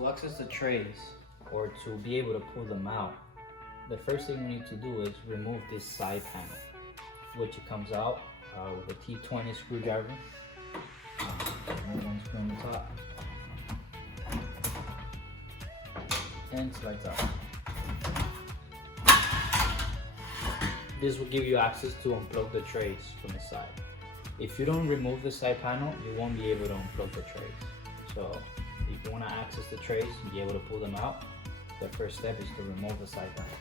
To access the trays or to be able to pull them out, the first thing we need to do is remove this side panel, which it comes out with a T20 screwdriver. One screw on the top and slides out. This will give you access to unplug the trays from the side. If you don't remove the side panel, you won't be able to unplug the trays. So if you want to access the trays and be able to pull them out, the first step is to remove the side panel.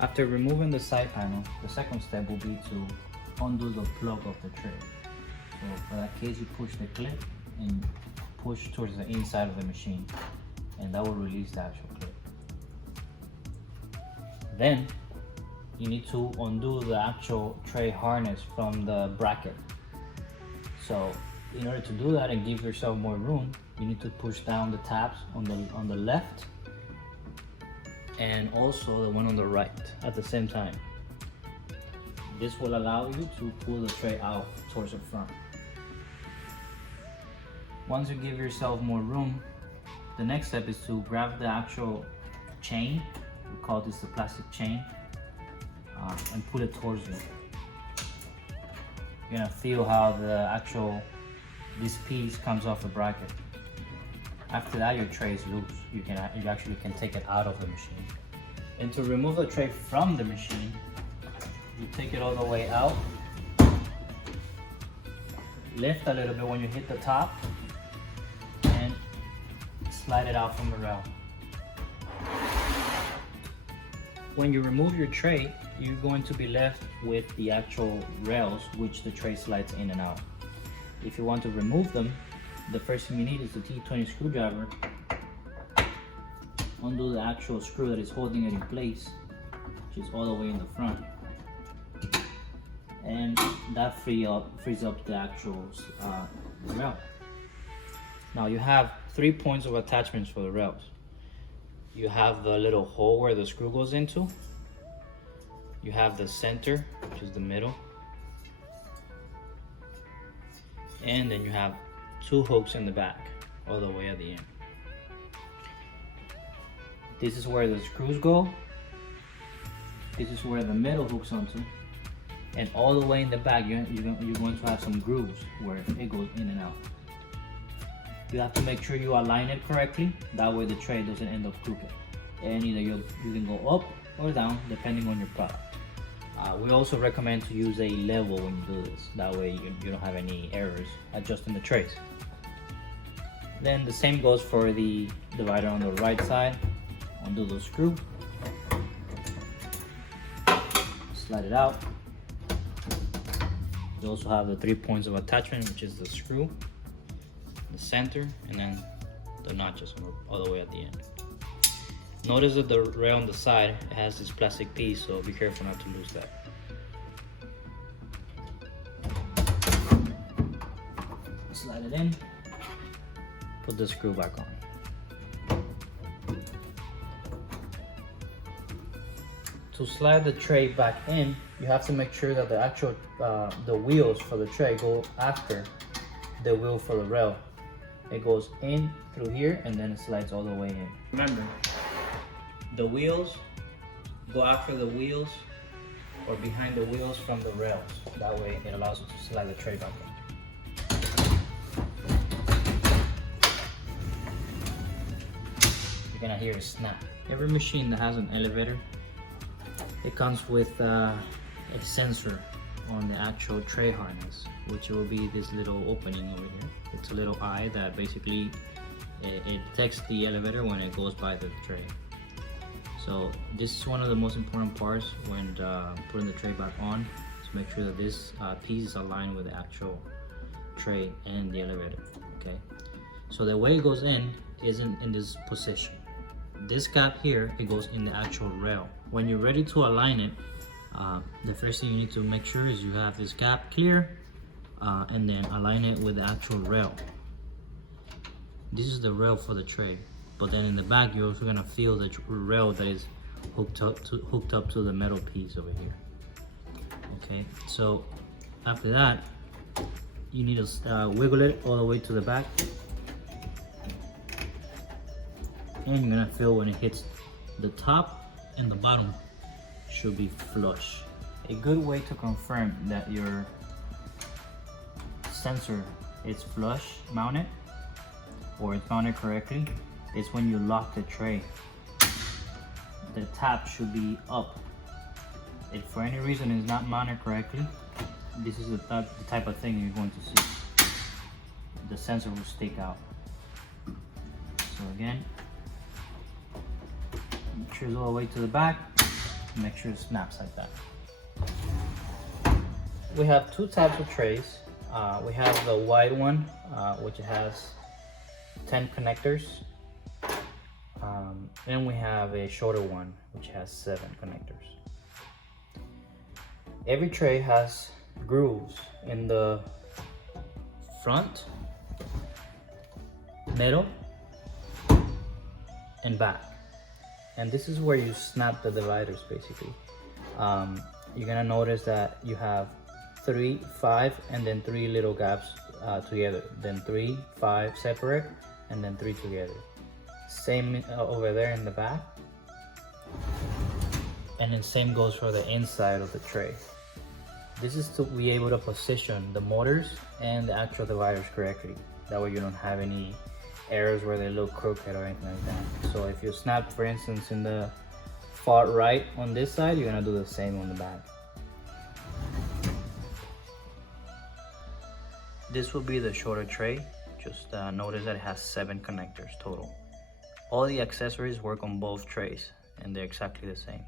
After removing the side panel, the second step will be to undo the plug of the tray. So for that case, you push the clip and push towards the inside of the machine, and that will release the actual clip. Then you need to undo the actual tray harness from the bracket. So in order to do that and give yourself more room, you need to push down the tabs on the left and also the one on the right at the same time. This will allow you to pull the tray out towards the front. Once you give yourself more room, the next step is to grab the actual chain, we call this the plastic chain, and pull it towards you. You're gonna feel how this piece comes off the bracket. After that, your tray is loose. You actually can take it out of the machine. And to remove the tray from the machine, you take it all the way out, lift a little bit when you hit the top, and slide it out from the rail. When you remove your tray, you're going to be left with the actual rails which the tray slides in and out. If you want to remove them, the first thing you need is the T20 screwdriver. Undo the actual screw that is holding it in place, which is all the way in the front, and that frees up the actual rail. Now you have 3 points of attachments for the rails. You have the little hole where the screw goes into. You have the center, which is the middle, and then you have 2 hooks in the back, all the way at the end. This is where the screws go. This is where the middle hooks onto, and all the way in the back, you're going to have some grooves where it goes in and out. You have to make sure you align it correctly. That way the tray doesn't end up crooked. And either you can go up or down depending on your product. We also recommend to use a level when you do this. That way you don't have any errors adjusting the trays. Then the same goes for the divider on the right side. Undo the screw, slide it out. You also have the 3 points of attachment, which is the screw, the center, and then the notches all the way at the end. Notice that the rail on the side has this plastic piece, so be careful not to lose that. Slide it in, put the screw back on. To slide the tray back in, you have to make sure that the actual the wheels for the tray go after the wheel for the rail. It goes in through here and then it slides all the way in. Remember, the wheels go after the wheels or behind the wheels from the rails. That way it allows you to slide the tray back in. You're gonna hear a snap. Every machine that has an elevator, it comes with a sensor on the actual tray harness, which will be this little opening over here. It's a little eye that basically it detects the elevator when it goes by the tray. So this is one of the most important parts when putting the tray back on, to make sure that this piece is aligned with the actual tray and the elevator. Okay, so the way it goes in isn't in this position. This gap here, it goes in the actual rail. When you're ready to align it, the first thing you need to make sure is you have this gap clear, and then align it with the actual rail. This is the rail for the tray, but then in the back you're also gonna feel the rail that is hooked up to the metal piece over here. Okay, so after that, you need to wiggle it all the way to the back, and you're gonna feel when it hits the top and the bottom should be flush. A good way to confirm that your sensor is flush mounted or it's mounted correctly is when you lock the tray. The tap should be up. If for any reason it's not mounted correctly, this is the type of thing you're going to see. The sensor will stick out. So again, make sure it's all the way to the back. Make sure it snaps like that. We have two types of trays. We have the wide one, which has 10 connectors. Then we have a shorter one, which has 7 connectors. Every tray has grooves in the front, middle, and back. And this is where you snap the dividers basically. You're gonna notice that you have 3, 5, and then 3 little gaps together. Then 3, 5 separate, and then 3 together. Same over there in the back. And then same goes for the inside of the tray. This is to be able to position the motors and the actual dividers correctly. That way you don't have any errors where they look crooked or anything like that. So if you snap, for instance, in the far right on this side, you're gonna do the same on the back. This will be the shorter tray. Just notice that it has 7 connectors total. All the accessories work on both trays and they're exactly the same.